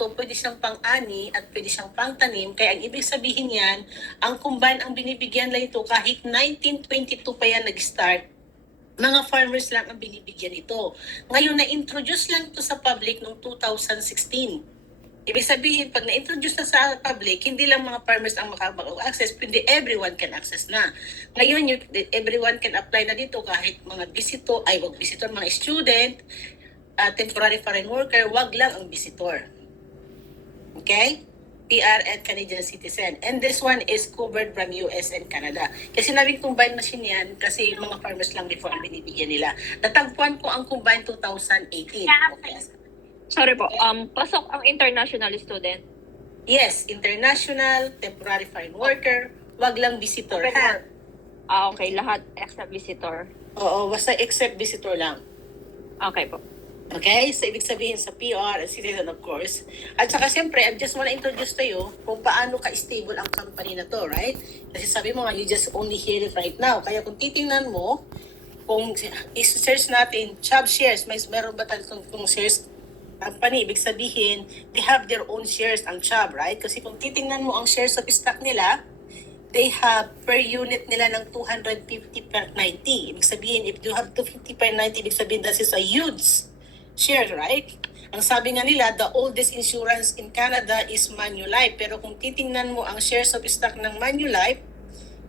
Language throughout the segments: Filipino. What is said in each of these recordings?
to, pwede siyang pang-ani at pwede siyang pang-tanim. Kaya ang ibig sabihin yan, ang combine ang binibigyan lang ito kahit 1922 pa yan nag-start, mga farmers lang ang binibigyan ito. Ngayon, na-introduce lang ito sa public noong 2016. Ibig sabihin, pag na-introduce na sa public, hindi lang mga farmers ang makaka-access, kundi everyone can access na. Ngayon, everyone can apply na dito kahit mga visitor, mga student, temporary foreign worker, wag lang ang visitor. Okay? PR and Canadian citizen. And this one is covered from US and Canada. Kasi sinabing combined machine yan kasi mga farmers lang before ang binibigyan nila. Natagpuan ko ang combined 2018. Okay. Sorry po, pasok ang international student. Yes, international, temporary foreign worker, wag lang visitor. Ha? Okay, lahat except visitor. Oo, basta except visitor lang. Okay po. Okay? So, ibig sabihin sa PR and citizen, of course. At saka, siyempre, I just want to introduce to you kung paano ka-stable ang company na to, right? Kasi sabi mo nga, you just only hear it right now. Kaya kung titingnan mo, kung i-search natin, Chubb shares, meron ba itong shares company? Ibig sabihin, they have their own shares ang Chubb, right? Kasi kung titingnan mo ang shares of stock nila, they have per unit nila ng 250 per 90. Ibig sabihin, if you have 250 per 90, ibig sabihin, that is a huge share, right? Ang sabi nga nila, the oldest insurance in Canada is Manulife. Pero kung titingnan mo ang shares of stock ng Manulife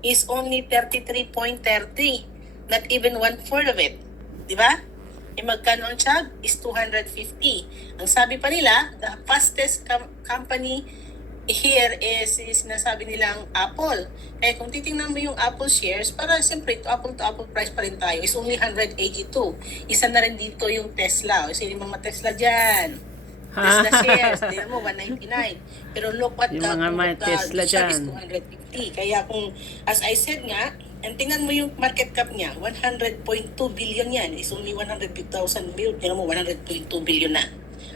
is only 33.30. Not even 1/4 of it. Di ba? E magkano ang Chubb is 250. Ang sabi pa nila, the fastest company here is sinasabi nilang Apple. Kaya kung titingnan mo yung Apple shares, para siyempre to Apple price pa rin tayo, is only 182. Isa na rin dito yung Tesla. O sino yung mga Tesla dyan? Tesla shares, tingnan mo, 199. Pero look what yung mga Tesla Chubb is dyan. 250. Kaya kung, as I said nga, and tingnan mo yung market cap niya, 100.2 billion yan. Is only 150,000 billion. Tingnan mo, 100.2 billion na.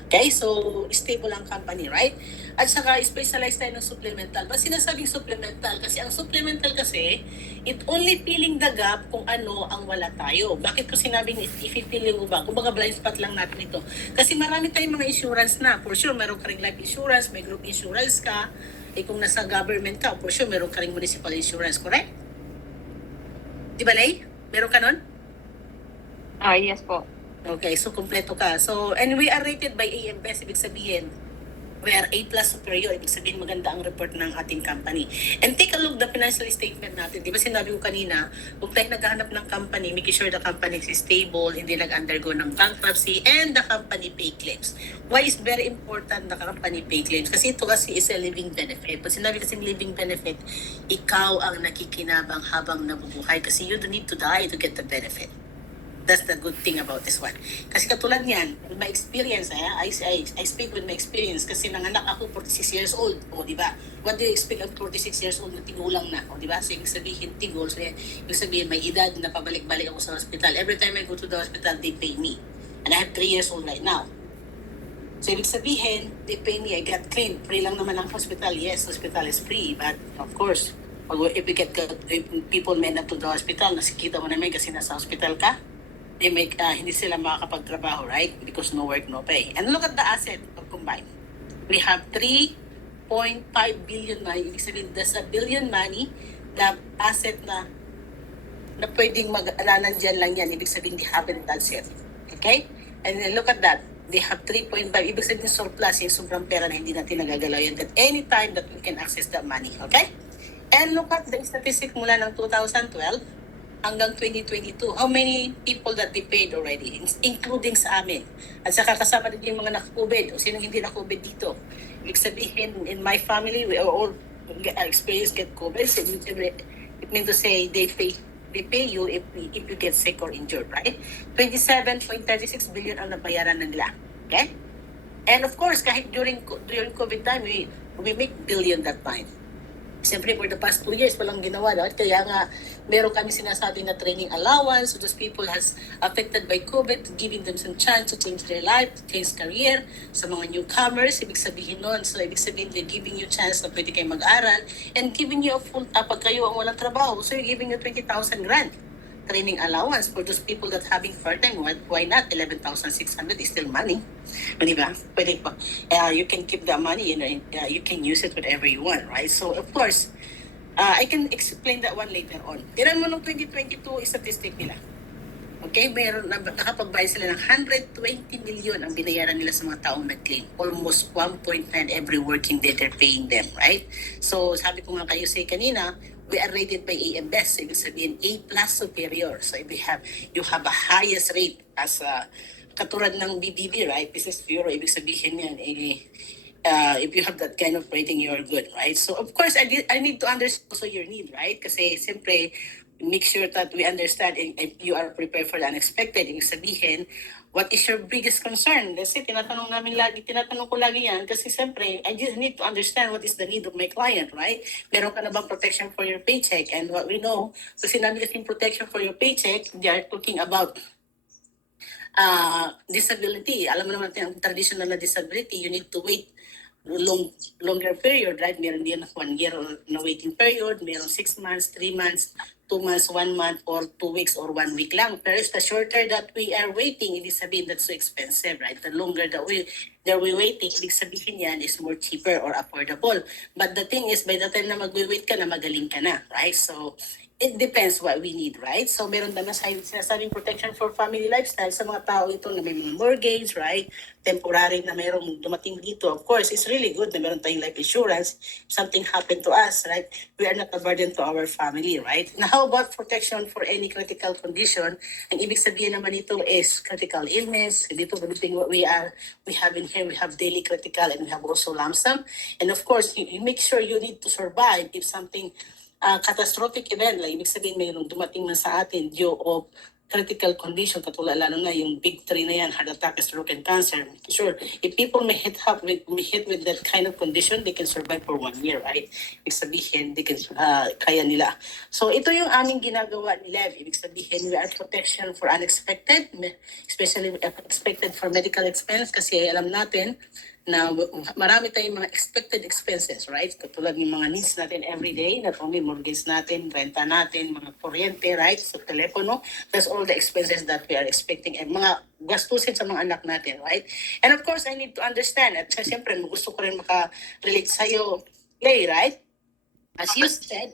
Okay, so stable ang company, right? At saka specialized tayo ng supplemental. Ba't sinasabing supplemental? Kasi ang supplemental kasi, it only filling the gap kung ano ang wala tayo. Bakit ko sinabing i-filling mo ba? Kung baga blind spot lang natin ito. Kasi marami tayong mga insurance na. For sure, meron ka ring life insurance, may group insurance ka. Eh kung nasa government ka, for sure, meron ka ring municipal insurance, correct? Di ba, Lay? Meron ka nun? Yes po. Okay, so kompleto ka. So, and we are rated by AM Best, ibig sabihin, we are A+ superior, ibig sabihin maganda ang report ng ating company. And take a look the financial statement natin. Di ba sinabi ko kanina, kung tayo naghahanap ng company, making sure the company is stable, hindi nag-undergo ng bankruptcy, and the company pay claims. Why is very important the company pay claims? Kasi ito kasi is a living benefit. Pag sinabi kasing living benefit, ikaw ang nakikinabang habang nabubuhay kasi you don't need to die to get the benefit. That's the good thing about this one. Kasi katulad niyan, my experience, I speak with my experience kasi nanganak ako 46 years old. O, di ba? What do you expect of 46 years old na tigulang na? O, di ba? So, ibig sabihin, tigol. So, ibig sabihin, may edad na pabalik-balik ako sa hospital. Every time I go to the hospital, they pay me. And I have 3 years old right now. So, ibig sabihin, they pay me. I got clean. Free lang naman ang hospital. Yes, hospital is free. But, of course, if people may not to the hospital, nasikita mo naman kasi nasa hospital ka, they make hindi sila makakapagtrabaho, right? Because no work, no pay. And look at the asset of combined. We have 3.5 billion money. Ibig sabihin, that's a billion money na asset na pwedeng nandyan lang yan. Ibig sabihin, they haven't touched it. Okay? And then look at that. They have 3.5. Ibig sabihin, surplus, yung sobrang pera na hindi natin nagagalaw yan. That any time that we can access that money. Okay? And look at the statistic mula ng 2012 hanggang 2022, how many people that they paid already, including sa amin. At saka kasama din yung mga naka-COVID o sinong hindi naka-COVID dito. Ibig sabihin, in my family, we are all experienced get COVID. So it means to say they pay you if you get sick or injured, right? 27.36 billion ang nabayaran na nila. Okay? And of course, kahit during COVID time, we make billion that time. Siyempre, for the past 2 years, walang ginawa. Right? Kaya nga, meron kami sinasabi na training allowance. So those people has affected by COVID, giving them some chance to change their life, to change career. Sa mga newcomers, ibig sabihin nun. So ibig sabihin, they're giving you chance na pwede kayo mag-aral and giving you a full, pag kayo ang walang trabaho, so you're giving you 20,000 grant. training allowance for those people that having part-time. Why not? 11,600 is still money. Di ba? Pwede pa. You can keep the money, you can use it whatever you want, right? So, of course, I can explain that one later on. Tinan mo nung 2022 statistic nila. Okay, nakapagbayad sila ng 120 million ang binayaran nila sa mga taong nag-claim. Almost 1.9 every working day they're paying them, right? So, sabi ko nga kayo say kanina, we are rated by AM Best. So, ibig sabihin, A+ superior. So, if you have a highest rate as katulad ng BBB, right? Business Bureau, ibig sabihin yan, if you have that kind of rating, you're good, right? So, of course, I need to understand also your need, right? Kasi, siyempre, make sure that we understand and you are prepared for the unexpected. Ibig sabihin, what is your biggest concern? Kasi tinatanong ko lagi yan kasi siyempre, I just need to understand what is the need of my client, right? Meron ka na bang protection for your paycheck? And what we know, so sinabi kasing protection for your paycheck, they are talking about disability. Alam mo naman natin, ang traditional na disability, you need to wait longer period, right? Meron din 1 year na waiting period, meron 6 months, 3 months, 2 months, 1 month, or 2 weeks, or 1 week lang. Pero the shorter that we are waiting, ibig sabihin that's so expensive, right? The longer that we waiting, ibig sabihin yan is more cheaper or affordable. But the thing is, by the time na mag-wait ka na, magaling ka na, right? So, it depends what we need, right? So, meron naman sinasabing protection for family lifestyle sa mga tao ito na may mga mortgage, right? Temporary na merong dumating dito. Of course, it's really good na meron tayong life insurance. If something happened to us, right? We are not a burden to our family, right? Now, how about protection for any critical condition? Ang ibig sabihin naman ito is critical illness. Dito, what we have in here, we have daily critical and we have also lump sum. And of course, you make sure you need to survive if something catastrophic event, like ibig sabihin mayroong dumating na sa atin due of critical condition, katulad lalo na yung big three na yan, heart attack, stroke, and cancer. Sure, if people may hit with that kind of condition, they can survive for 1 year, right? Ibig sabihin, they can, kaya nila. So ito yung aming ginagawa ni Lev. Ibig sabihin, we are protection for unexpected, especially expected for medical expense, kasi alam natin na marami tayong mga expected expenses, right? Katulad ng mga needs natin every day, not only mortgage natin, renta natin, mga kuryente, right? So, telepono, that's all the expenses that we are expecting and mga gastusin sa mga anak natin, right? And of course, I need to understand, at siyempre, gusto ko rin maka-relate sa'yo, Lay, right? As you said,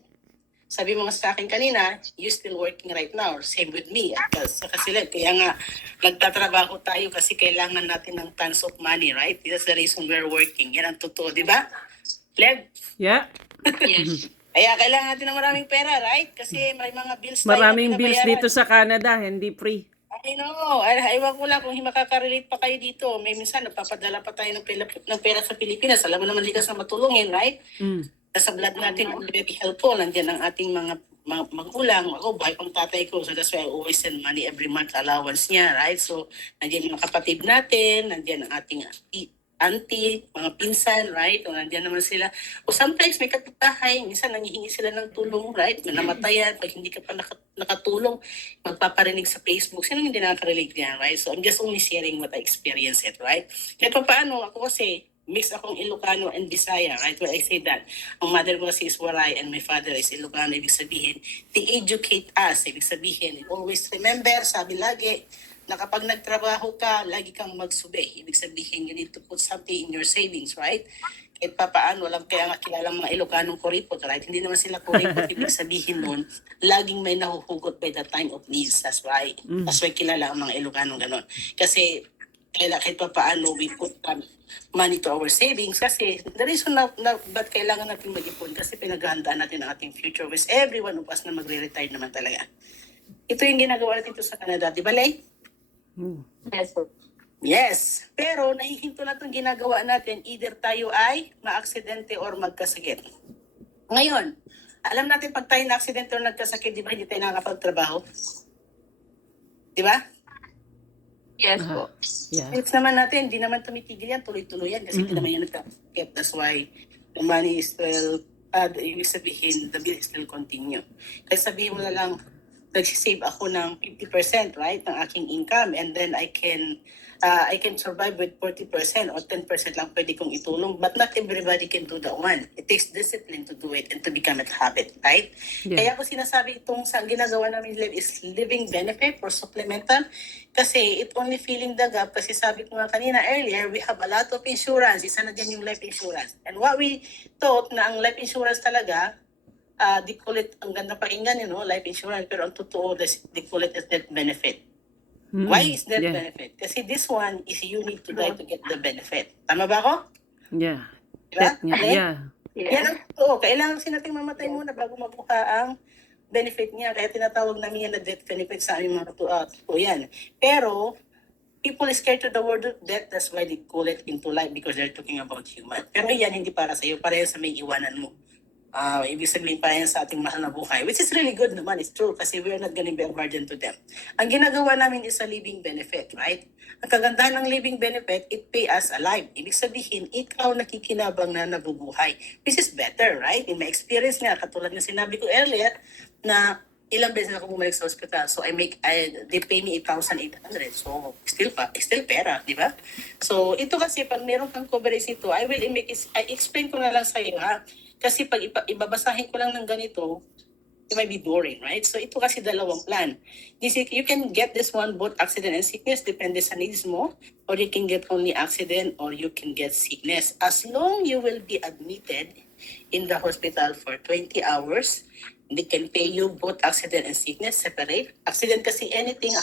sabi mo nga sa akin kanina, you still working right now, or same with me. Kasi kaya nga, nagtatrabaho tayo kasi kailangan natin ng tons of money, right? That's the reason we're working. Yan ang totoo, di ba? Lev? Yeah. Yes. Kaya kailangan natin ng maraming pera, right? Kasi may mga bills tayo Maraming na bills binabayaran. dito sa Canada, hindi free. I know. Ewan ko lang kung makaka-relate pa kayo dito. May minsan, napapadala pa tayo ng pera sa Pilipinas. Alam mo naman, likas na matulungin, right? Sa blood natin, very helpful. Nandiyan ang ating mga magulang. Ako, buhay pang tatay ko. So that's why I always send money every month, allowance niya, right? So, nandiyan mga kapatid natin, nandiyan ang ating auntie, mga pinsan, right? O nandiyan naman sila. O sometimes may kapitbahay, minsan nangihingi sila ng tulong, right? May namatayan, pag hindi ka pa nakatulong, magpaparinig sa Facebook. Sino hindi nakaka-relate yan, right? So I'm just only sharing what I experienced it, right? Kaya paano, ako kasi, mix akong Ilocano and Bisaya, right? When I say that, ang mother ko kasi is Waray and my father is Ilocano, ibig sabihin, they educate us, ibig sabihin, always remember, sabi lagi, na kapag nagtrabaho ka, lagi kang magsube. Ibig sabihin, you need to put something in your savings, right? Kahit papaano, alam kaya nga kilalang mga Ilocanong kuripot, right? Hindi naman sila kuripot, ibig sabihin nun, laging may nahuhugot by the time of needs. That's why kilala ang mga Ilocanong ganon. Kasi, kahit papaano, we put money to our savings kasi the reason na ba't kailangan natin mag-ipon kasi pinaghahandaan natin ang ating future with every one of us na magre-retire naman talaga. Ito yung ginagawa natin ito sa Canada, di ba, Lay? Yes po. Yes, pero nahihinto na itong ginagawa natin, either tayo ay ma-aksidente or magkasakit. Ngayon, alam natin pag tayo na-aksidente or nagkasakit, di ba hindi tayo nakakapagtrabaho? Di ba? Yes po. Yeah. It's naman natin, hindi naman tumitigil yan, tuloy-tuloy yan kasi hindi naman yan nagkakit. That's why the money is still, ibig sabihin, the bill is still continue. Kaya sabihin mo na lang, nagsisave ako ng 50%, right, ng aking income, and then I can survive with 40% or 10% lang pwede kong itulong, but not everybody can do that one. It takes discipline to do it and to become a habit, right? Yeah. Kaya ko sinasabi itong sa ginagawa namin is living benefit or supplemental, kasi it only filling the gap, kasi sabi ko nga kanina earlier, we have a lot of insurance, isa na dyan yung life insurance. And what we thought na ang life insurance talaga, they call it, ang ganda pakinggan, life insurance, pero ang totoo, they call it as death benefit. Mm, Why is that yeah. benefit? Kasi this one is you need to die to get the benefit. Tama ba ako? Yeah. Diba? That nga, Okay? yeah. Yan ang totoo. Kailangan kasi natin mamatay muna bago mabuka ang benefit niya. Kaya tinatawag namin yan na death benefit sa aming mga totoo yan. Pero, people is scared to the word of death. That's why they call it into life because they're talking about human. Pero yan, hindi para sa iyo. Para yan sa may iwanan mo. Ibig sabihin pa yan sa ating mahal na buhay, which is really good naman, it's true, kasi we are not gonna be a burden to them. Ang ginagawa namin is a living benefit, right? Ang kagandahan ng living benefit, it pay us alive. Ibig sabihin, ikaw nakikinabang na nabubuhay, which is better, right? In my experience nga, katulad ng sinabi ko earlier, na ilang beses ako bumalik sa hospital, so they pay me 8,800, so still pera, di ba? So ito kasi, pag meron kang coverage ito, I explain ko na lang sa iyo, ha? Kasi pag ibabasahin ko lang ng ganito, it might be boring, right? So ito kasi dalawang plan. You can get this one, both accident and sickness, depende sa needs mo, or you can get only accident, or you can get sickness. As long you will be admitted in the hospital for 20 hours, they can pay you both accident and sickness separate. Accident kasi anything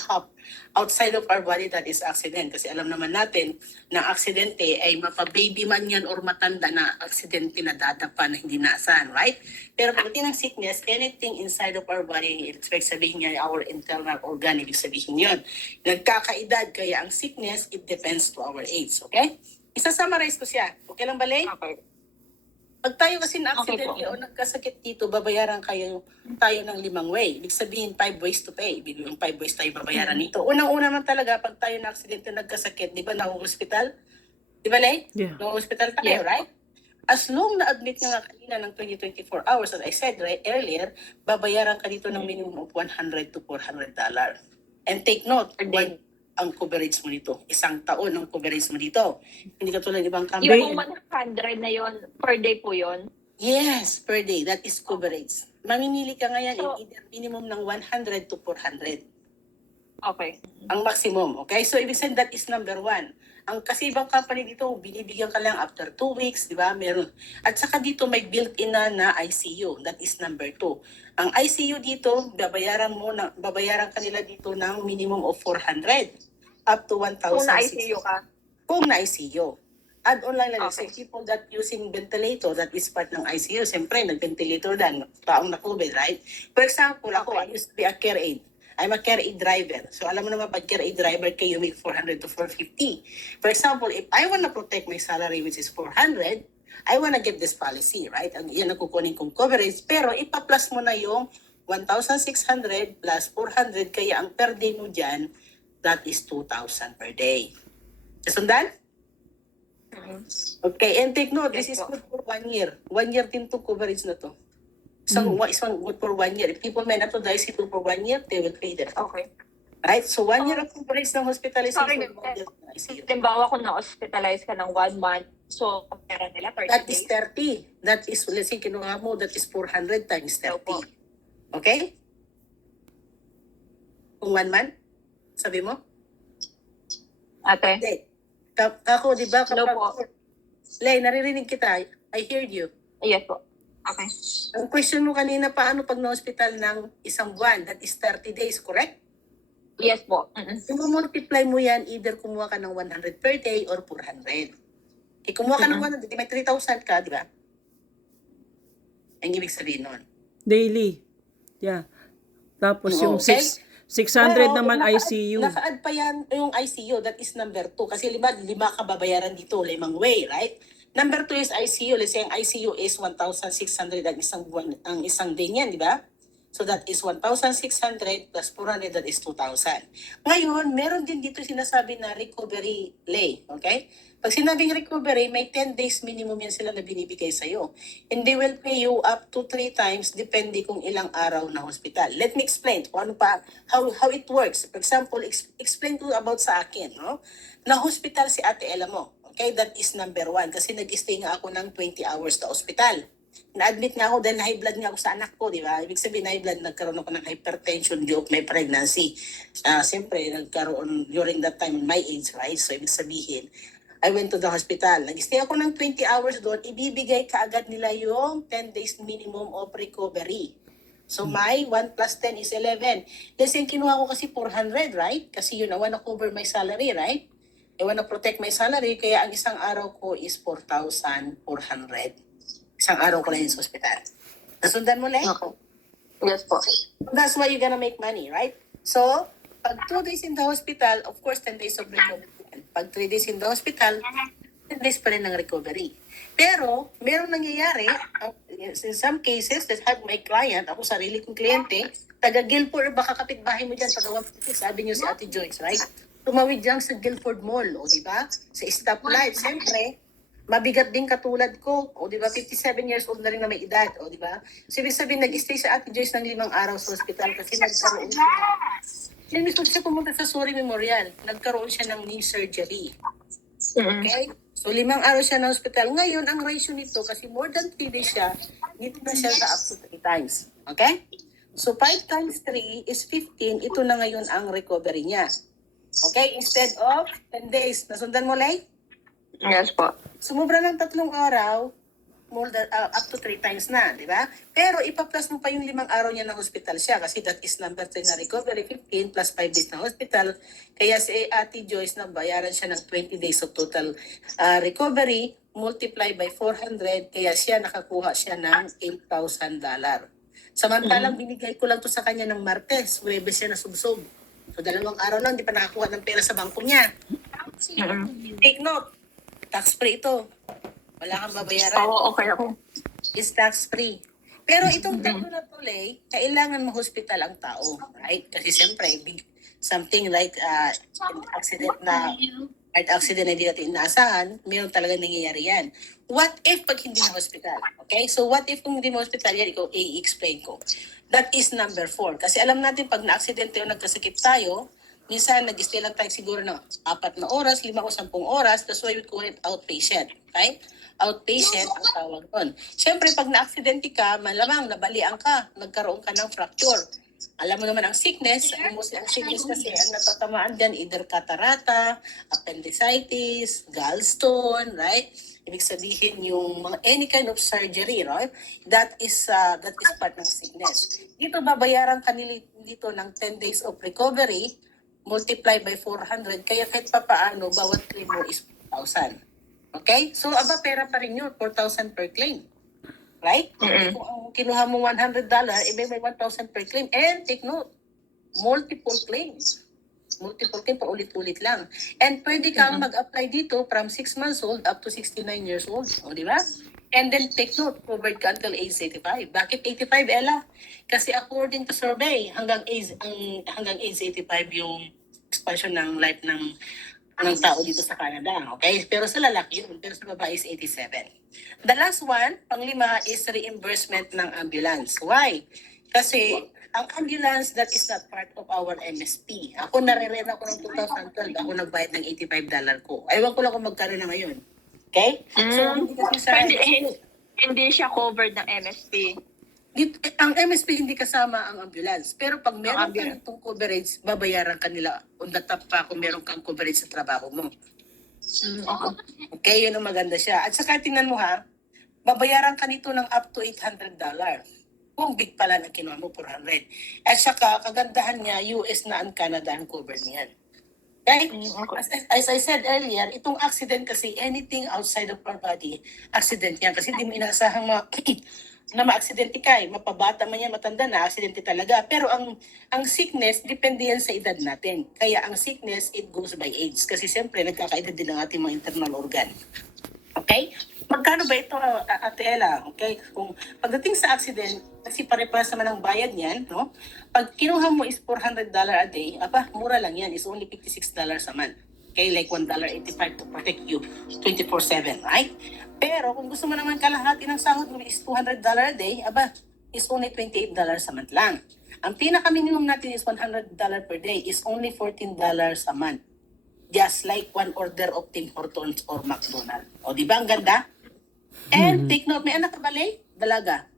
outside of our body that is accident. Kasi alam naman natin na aksidente ay mapa-baby man yan or matanda na aksidente na dadapa na hindi naasahan, right? Pero pagdating ng sickness, anything inside of our body, expect sabihin niya our internal organ, ibig sabihin yun. Nagkakaedad, kaya ang sickness, it depends to our age, okay? Isa-summarize ko siya. Okay lang ba, Lay? Okay. Pag tayo kasi na-accident Okay po. o nagkasakit dito, babayaran tayo ng 5 way. Ibig sabihin, 5 ways to pay. Ibig yung 5 ways tayo babayaran nito. Unang-una man talaga, pag tayo na-accident o nagkasakit, di ba, na-hospital? Di ba, Lay? Yeah. Na-hospital tayo, Yeah. right? As long na-admit nga kanina ng 24 hours, as I said right earlier, babayaran ka dito ng minimum of $100 to $400. And take note, Per day. ang coverage mo dito. 1 taon ang coverage mo dito. Hindi ka tulad ng ibang company. Yung 100 na yon per day po yon. Yes, per day. That is coverage. Mamimili ka ngayon So- either minimum ng 100 to 400. Okay. Ang maximum, okay? So, ibig sabihin, that is number 1. Ang kasi ibang company dito, binibigyan ka lang after 2 weeks, di ba? Meron. At saka dito, may built-in na ICU. That is number 2. Ang ICU dito, babayaran ka nila dito ng minimum of 400 up to 1,000. Kung na-ICU ka. Kung na-ICU. Add-on lang lang. Okay. So, people that using ventilator, that is part ng ICU, siyempre, nag-ventilator dan, taong na-COVID, right? For example, ako, I Okay. used to be a care aid. I'm a care aid driver. So, alam mo naman, pag care aid driver kayo, make 400 to 450. For example, if I want to protect my salary, which is 400, I want to get this policy, right? Yan ang kukunin kong coverage. Pero, ipa-plus mo na yung 1,600 plus 400, kaya ang per day mo dyan, that is 2,000 per day. Kasundan? Okay, and take note, this is Yes po. good for 1 year. 1 year din to coverage na to. Isang good for 1 year. If people may not to the ICU for 1 year, they will pay them. Okay. Right? So 1 year of coverage ng hospitalization Sorry, for 1 year ng ICU. Halimbawa kung na-hospitalize ka ng 1 month, so, pera nila 30 That days. is 30. That is, let's say, kinuha mo, that is 400 times 30. Okay? Kung 1 month? Sabi mo? Ate? Hindi. Kako, di ba? Hello po. Lay, naririnig kita. I heard you. Yes po. Okay. Ang question mo kanina, paano pag na-hospital ng 1 buwan? That is 30 days, correct? Yes po. Kung multiply mo yan, either kumuha ka ng 100 per day or 400. Eh, kumuha ka ng 100, di may 3,000 ka, di ba? Ang ibig sabihin nun. Daily. Yeah. Tapos Oo, yung okay? 600 Pero, naman naka-add- ICU. Naka-add pa yan yung ICU, that is number 2. Kasi lima ka babayaran dito, 5 way, right? Number 2 is ICU. Let's say ang ICU is 1,600 ang isang buwan, ang isang day niyan, di ba? So that is 1,600 plus 400, that is 2,000. Ngayon, meron din dito sinasabi na recovery lay. Okay? Pag sinabing recovery, may 10 days minimum yan sila na binibigay sa'yo. And they will pay you up to 3 times depende kung ilang araw na hospital. Let me explain kung ano pa, how it works. For example, explain ko about sa akin. No? Na hospital si Ate Ella mo. Okay? That is number 1. Kasi nag-stay nga ako ng 20 hours sa hospital. Na-admit nga ako dahil high blood nga ako sa anak ko, di ba? Ibig sabihin, high blood, nagkaroon ako ng hypertension due of my pregnancy. Siyempre, nagkaroon during that time, my age, right? So, ibig sabihin, I went to the hospital. Nag-stay ako ng 20 hours doon, ibibigay kaagad nila yung 10 days minimum of recovery. So, my 1 plus 10 is 11. Kasi kinuha ko kasi 400, right? Kasi yun, I wanna cover my salary, right? I wanna protect my salary, kaya ang isang araw ko is 4,400. Isang araw ko na yun sa hospital. Nasundan mo, Lay? Okay. Yes po. That's why you're gonna make money, right? So, pag 2 days in the hospital, of course, 10 days of recovery. Pag 3 days in the hospital, 10 days pa rin ng recovery. Pero, meron nangyayari, in some cases, that have my client, ako sarili kong kliyente, taga Guilford, baka kapitbahay mo dyan, taga 150, sabi niyo si Ate Joyce, right? Tumawid lang sa Guilford Mall, o di ba? Sa stoplight, siyempre, mabigat din katulad ko, o di ba, 57 years old na rin na may edad, o di ba? So, ibig sabihin, nag-stay sa Ate Joyce ng 5 araw sa hospital kasi nagkaroon siya. Yan mismo siya pumunta sa Sorry Memorial. Nagkaroon siya ng knee surgery. Okay? So, 5 araw siya na hospital. Ngayon, ang ratio nito, kasi more than 3 days siya, dito na siya sa up to 3 times. Okay? So, 5 times 3 is 15. Ito na ngayon ang recovery niya. Okay? Instead of 10 days. Nasundan mo, Lay? Yes po. Sumubra ng 3 araw, more than, up to 3 times na, di ba? Pero ipa-plus mo pa yung 5 araw niya na hospital siya kasi that is number 10 na recovery, 15 plus 5 days na hospital. Kaya si Ate Joyce bayaran siya ng 20 days of total recovery, multiply by 400, kaya siya nakakuha siya ng $8,000. Samantalang binigay ko lang to sa kanya ng Martes, Huwebes siya nasubsob. So 2 araw lang, di pa nakakuha ng pera sa bangko niya. Take note, tax-free ito. Wala kang babayaran. Oo, okay ako. Is tax-free. Pero itong tatlo na tuloy, kailangan ma-hospital ang tao. Right? Kasi siyempre, something like accident na heart accident na hindi natin inaasahan, mayroon talaga nangyayari yan. What if pag hindi na hospital? Okay? So what if kung hindi mo hospital yan, ikaw i-explain ko. That is number 4. Kasi alam natin pag na-aksidente o nagkasakit tayo, minsan nag-stay lang tayo siguro ng 4 na oras, 5 o 10 oras, that's why we call it outpatient. Okay? Outpatient ang tawag doon. Siyempre, pag na-aksidente ka, malamang nabalian ka, nagkaroon ka ng fracture. Alam mo naman ang sickness, ang sickness kasi ang natatamaan dyan, either catarata, appendicitis, gallstone, right? Ibig sabihin yung mga any kind of surgery, right? That is part ng sickness. Dito babayaran kanila dito ng 10 days of recovery, multiply by 400, kaya kahit pa paano, bawat claim mo is 4,000. Okay? So, pera pa rin yun, 4,000 per claim. Right? Kung ang kinuha mo $100, may 1,000 per claim. And take note, multiple claims. Multiple claim, paulit-ulit lang. And pwede kang mag-apply dito from 6 months old up to 69 years old. O, di ba? And then take note, covered ka until age 85. Bakit 85, Ella? Kasi according to survey, hanggang age 85 yung expansion ng life ng tao dito sa Canada. Okay? Pero sa lalaki yun. Pero sa babae is 87. The last one, pang-5, is reimbursement ng ambulance. Why? Kasi ang ambulance, that is not part of our MSP. Ako narerena ko ng 2012. Ako nagbayad ng $85 ko. Ewan ko lang kung magkano na ngayon. Okay? So, hindi kasi sa Hindi siya covered ng MSP. ang MSP hindi kasama ang ambulance. Pero pag meron ka itong coverage, babayaran ka nila on the top pa kung meron kang coverage sa trabaho mo. Okay, yun ang maganda siya. At saka tingnan mo ha, babayaran ka nito ng up to $800. Kung big pala na kinuha mo, 400. At saka, kagandahan niya, US na ang Canada ang cover niyan. Right? As I said earlier, itong accident kasi, anything outside of our body, accident yan. Kasi hindi mo inaasahang na ma-aksidente ka mapabata man yan, matanda na, aksidente talaga. Pero ang sickness, depende yan sa edad natin. Kaya ang sickness, it goes by age. Kasi siyempre, nagkakaedad din ang ating mga internal organ. Okay? Magkano ba ito, Ate Ella? Okay? Kung pagdating sa accident, kasi pare-pares naman ang bayad niyan, no? Pag kinuha mo is $400 a day, mura lang yan. It's only $56 a month. Okay, like $1.85 to protect you 24/7, right? Pero kung gusto mo naman kalahati ng sahod mo is $200 a day, is only $28 a month lang. Ang pinaka-minimum natin is $100 per day, is only $14 a month. Just like one order of Tim Hortons or McDonald's. O, di ba ang ganda? And take note, may anak ka ba, Lay? Dalaga.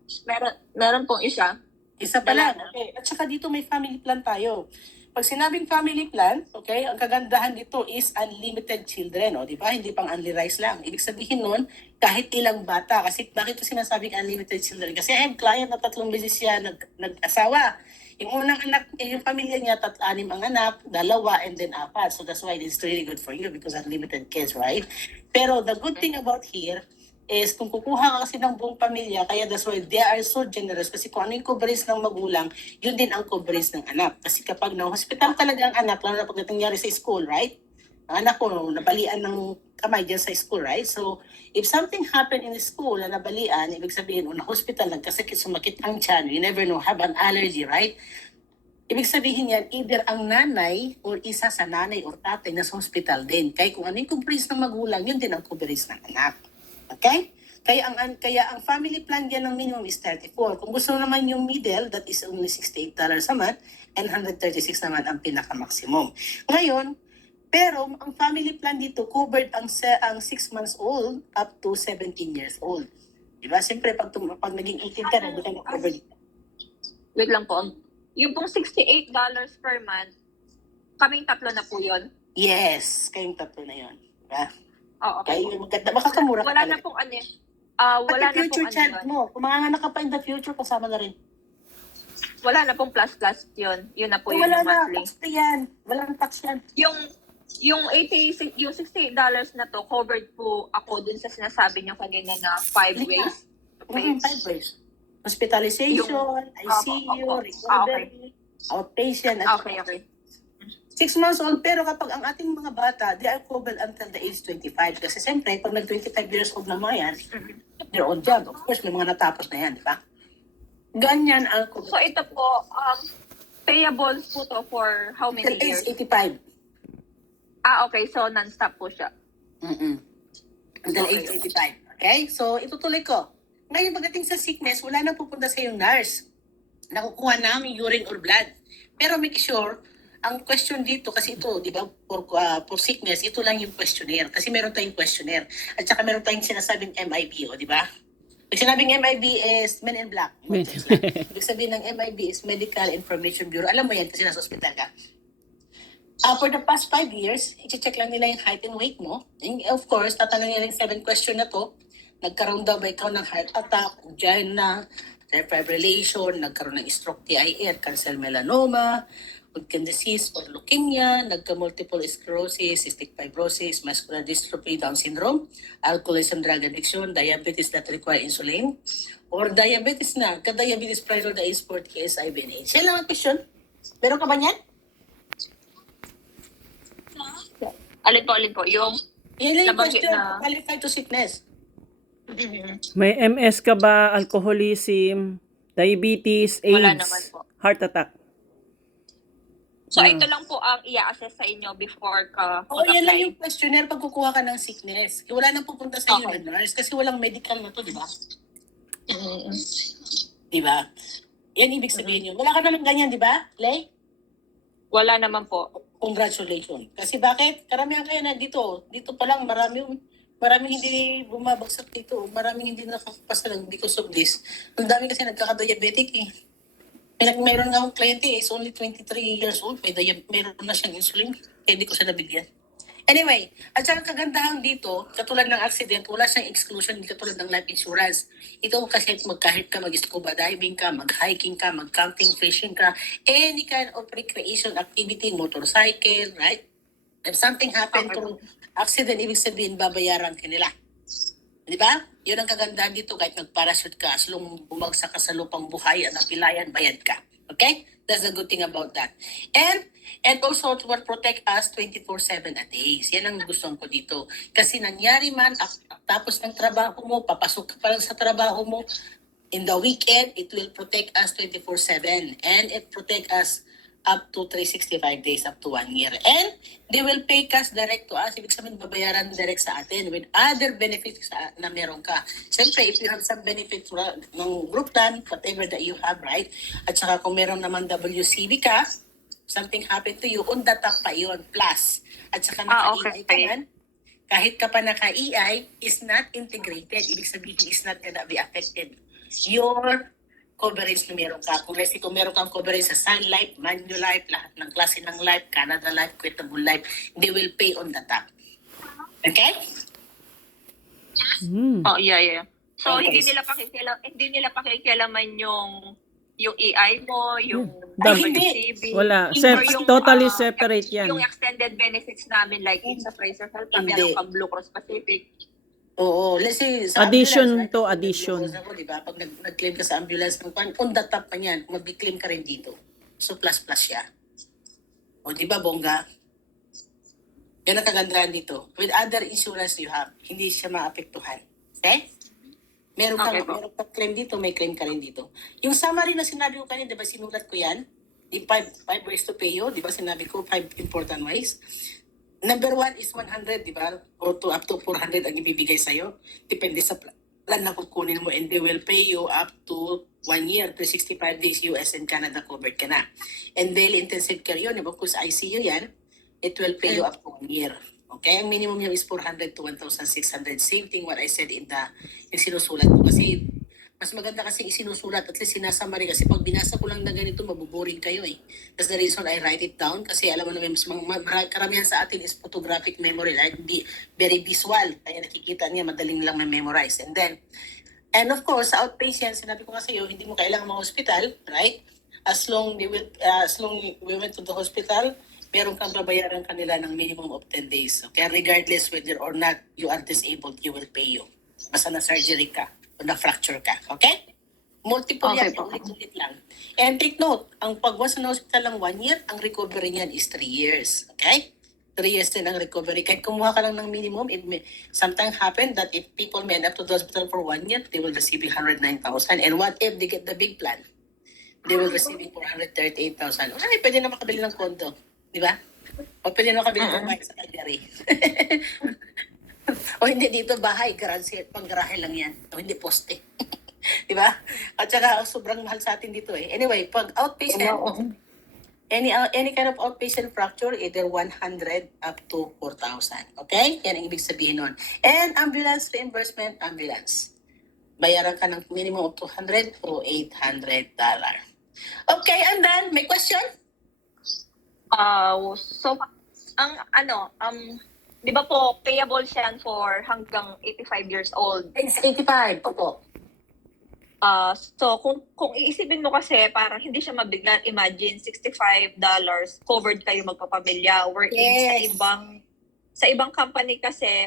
Meron pong isa. Isa pa lang. Dalaga. Okay. At saka dito may family plan tayo. Pag sinabing family plan, okay, ang kagandahan dito is unlimited children, o, di ba? Hindi pang only rice lang. Ibig sabihin nun, kahit ilang bata. Kasi bakit ito sinasabing unlimited children? Kasi I have client na 3 beses siya nag-asawa. Yung unang anak, yung pamilya niya, 6 ang anak, 2, and then 4. So that's why it's really good for you because unlimited kids, right? Pero the good thing about here is kung kukuha ka kasi ng buong pamilya, kaya that's why they are so generous. Kasi kung ano yung coverage ng magulang, yun din ang coverage ng anak. Kasi kapag na-hospital talaga ang anak, lalo na pag nangyari sa school, right? Ang anak ko, nabalian ng kamay dyan sa school, right? So, if something happened in the school na nabalian, ibig sabihin, o na-hospital, nagkasakit, sumakit ang tiyan, you never know, have an allergy, right? Ibig sabihin yan, either ang nanay or isa sa nanay or tatay na sa hospital din. Kaya kung ano yung coverage ng magulang, yun din ang coverage ng anak. Okay? Kaya ang family plan diyan ng minimum is 34. Kung gusto naman yung middle, that is only $68 a month and $136 naman ang pinaka-maximum. Ngayon, pero ang family plan dito covered ang 6 months old up to 17 years old. Diba? Siyempre, pag naging 18 ka na, hindi ka na-covered. Wait lang po. Yung pong $68 per month, kaming 3 na po yun. Yes, kayong 3 na yun. Diba? Oo, okay. Kaya yung maganda, makakamura ka Wala talaga. na pong ano. Pati Wala na future pong child ano yun. mo, kung manganganak ka pa in the future, kasama na rin. Wala na pong plus yun. Yun na po yun Wala yung na, monthly. tax na yan. Walang tax yan. Yung $68 na to, covered po ako dun sa sinasabi niyo kanina na 5 ways. 5 ways. Hospitalization, ICU, Opo. recovery, outpatient, at Okay. 6 months old. Pero kapag ang ating mga bata, they are covered until the age 25. Kasi siyempre, pag nag-25 years old na mga yan, they're on job. Of course, may mga natapos na yan, di ba? Ganyan ang coverage. So ito po, payable po to for how many Until years? age 85. Okay. So non-stop po siya. Until Okay. age 85. Okay? So, itutuloy ko. Ngayon, pagdating sa sickness, wala nang pupunta sa yung nurse. Nakukuha ng urine or blood. Pero make sure, ang question dito, kasi ito, di ba, for sickness, ito lang yung questionnaire. Kasi meron tayong questionnaire. At saka meron tayong sinasabing MIB, o di ba? Pag sinabing MIB is Men in Black. Ibig sabihin ng MIB is Medical Information Bureau. Alam mo yan kasi nasa hospital ka. For the past 5 years, i-check lang nila yung height and weight mo. And of course, tatanong nila yung 7 question na to. Nagkaroon daw ba ikaw ng heart attack, angina, fibrillation, nagkaroon ng stroke, TIA, cancer melanoma, Hodgkin disease or leukemia, nagka-multiple sclerosis, cystic fibrosis, muscular dystrophy, Down syndrome, alcoholism, drug addiction, diabetes that require insulin, or diabetes na, ka-diabetes prior to the age 40, HIV and AIDS. Yan lang ang question. Meron ka ba niyan? Alin po? Yung Yan lang yung nabanggit question. na- Qualified to sickness. May MS ka ba? Alcoholism, diabetes, Wala AIDS, naman po. heart attack? So ito lang po ang i-assess sa inyo before ka Oo, yan lang mag-apply. yung questionnaire pag kukuha ka ng sickness. Wala nang pupunta sa iyo Okay. na nurse kasi walang medical na to, di ba? Mm. Di ba? Yan ibig sabihin yun. Wala ka naman ganyan, di ba, Lay? Wala naman po. Congratulations. Kasi bakit? Karamihan kaya na dito. Dito pa lang maraming hindi bumabagsak dito. Maraming hindi nakakapasa lang because of this. Ang dami kasi nagkaka-diabetic eh. Mayroon nga akong kliyente is only 23 years old. Mayroon na siyang insulin. Kaya hindi ko siya nabigyan. Anyway, at saka kagandahan dito, katulad ng accident, wala siyang exclusion, hindi katulad ng life insurance. Ito kasi kahit ka mag-scuba diving ka, mag-hiking ka, mag-camping, fishing ka, any kind of recreation activity, motorcycle, right? If something happened to accident, ibig sabihin, babayaran ka nila. Di ba? Yun ang kagandahan dito kahit nag-parachute ka, as long bumagsak ka sa lupang buhay at napilayan, bayad ka. Okay? That's the good thing about that. And also, it will protect us 24/7 a days. Yan ang gusto ko dito. Kasi nangyari man, tapos ng trabaho mo, papasok ka pa lang sa trabaho mo, In the weekend, it will protect us 24/7 and it protect us up to 365 days, up to 1 year. And they will pay cash direct to us. Ibig sabihin, babayaran direct sa atin with other benefits na meron ka. Siyempre, if you have some benefits ng group plan, whatever that you have, right? At saka kung meron naman WCB ka, something happened to you, on the top pa yun, plus. At saka naka-EI ka man, kahit ka pa naka-EI, is not integrated. Ibig sabihin, is not gonna be affected. Your coverage na meron ka. Kung meron kang coverage sa Sun Life, Manulife, lahat ng klase ng life, Canada Life, Quitable Life, they will pay on the top. Okay? Oh, yeah. So Okay. hindi nila pakikialaman yung EI mo, yung Ay, hindi. WCB. Wala. Or yung, Totally separate yan. Yung extended benefits namin like sa Fraser Health, Hindi. meron kang Blue Cross Pacific. Oo, let's say sa Addition ambulance, to right? addition. Ako, di ba? Pag nag-claim ka sa ambulance, on the top pa niyan, mag-claim ka rin dito. So plus siya. O di ba, bongga? Yan ang kagandahan dito. With other insurance you have, hindi siya maapektuhan. Okay? Meron kang claim dito, may claim ka rin dito. Yung summary na sinabi ko kanina, di ba sinulat ko yan? The 5 ways to pay you, di ba sinabi ko, 5 important ways. Number 1 is 100, di ba? Or up to 400 ang ibibigay sa'yo. Depende sa plan na kukunin mo and they will pay you up to 1 year, 365 days US and Canada covered ka na. And daily intensive care yun, di ba? Kung sa ICU yan, it will pay you up to 1 year. Okay? Ang minimum yun is 400 to 1,600. Same thing what I said in yung sinusulat ko. Kasi mas maganda kasi isinusulat at least sinasummary kasi pag binasa ko lang na ganito mabuboring kayo eh. That's the reason I write it down kasi alam mo naman karamihan sa atin is photographic memory, right? Very visual. Kaya nakikita niya madaling lang ma-memorize. And of course, sa outpatient, sinabi ko kasi hindi mo kailangan ma-hospital, right? As long we went to the hospital, meron kang babayaran kanila ng minimum of 10 days. Okay? Regardless whether or not you are disabled, you will pay you. Basta na surgery ka o na-fracture ka. Okay? Multiple yan, ulit-ulit lang. And take note, ang pagwas na hospital lang 1 year, ang recovery niyan is 3 years. Okay? 3 years din ang recovery. Kahit kumuha ka lang ng minimum, it may sometimes happen that if people may end up to the hospital for 1 year, they will receive 109,000. And what if they get the big plan? They will receive 438,000. Ay, pwede na makabili ng kondo. Di ba? O pwede na makabili ng bahay sa Calgary. O hindi dito bahay, pang-garahe lang yan. O hindi poste. Di ba? At saka sobrang mahal sa atin dito eh. Anyway, pag outpatient, any kind of outpatient fracture, either 100 up to 4,000. Okay? Yan ang ibig sabihin nun. And ambulance reimbursement, ambulance. Bayaran ka ng minimum of $200 to $800. Okay, and then, may question? So, di ba po, payable siya for hanggang 85 years old. It's 85, opo. So, kung iisipin mo kasi, parang hindi siya mabigat. Imagine, $65 covered kayo magpapamilya. Wherein Yes. sa ibang company kasi,